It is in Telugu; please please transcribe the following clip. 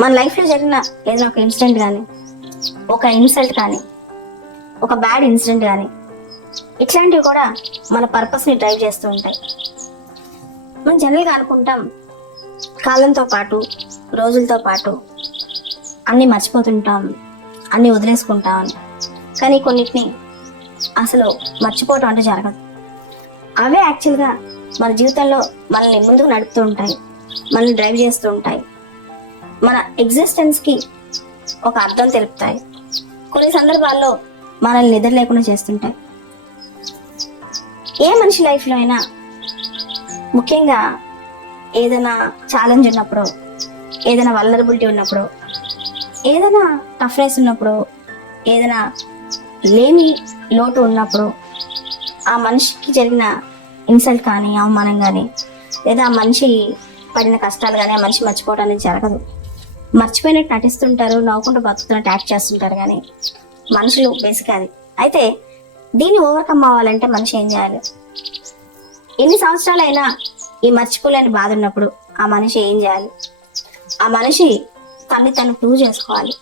మన లైఫ్లో జరిగిన ఏదైనా ఒక ఇన్సిడెంట్ కానీ, ఒక ఇన్సల్ట్ కానీ, ఒక బ్యాడ్ ఇన్సిడెంట్ కానీ, ఇట్లాంటివి కూడా మన పర్పస్ని డ్రైవ్ చేస్తూ ఉంటాయి. మనం జనరల్గా అనుకుంటాం కాలంతో పాటు, రోజులతో పాటు అన్నీ మర్చిపోతుంటాం, అన్నీ వదిలేసుకుంటాం అని. కానీ కొన్నిటిని అసలు మర్చిపోవటం అంటే జరగదు. అవే యాక్చువల్గా మన జీవితంలో మనల్ని ముందుకు నడుపుతూ ఉంటాయి, మనల్ని డ్రైవ్ చేస్తూ ఉంటాయి, మన ఎగ్జిస్టెన్స్కి ఒక అర్థం తెలుపుతాయి. కొన్ని సందర్భాల్లో మనల్ని నిద్ర లేకుండా చేస్తుంటాయి. ఏ మనిషి లైఫ్లో అయినా ముఖ్యంగా ఏదైనా ఛాలెంజ్ ఉన్నప్పుడు, ఏదైనా వల్నరబిలిటీ ఉన్నప్పుడు, ఏదైనా టఫ్నెస్ ఉన్నప్పుడు, ఏదైనా లేని లోటు ఉన్నప్పుడు, ఆ మనిషికి జరిగిన ఇన్సల్ట్ కానీ, అవమానం కానీ, లేదా ఆ మనిషి పడిన కష్టాలు కానీ ఆ మనిషి మర్చిపోవడానికి జరగదు. మర్చిపోయినట్టు నటిస్తుంటారు, నవ్వుకుంటూ బతుకుతున్నట్టు యాక్ట్ చేస్తుంటారు. కానీ మనుషులు బేసిక్ అది. అయితే దీన్ని ఓవర్కమ్ అవ్వాలంటే మనిషి ఏం చేయాలి? ఎన్ని సంవత్సరాలైనా ఈ మర్చిపోలేని బాధ ఉన్నప్పుడు ఆ మనిషి ఏం చేయాలి? ఆ మనిషి తను ప్రూవ్ చేసుకోవాలి.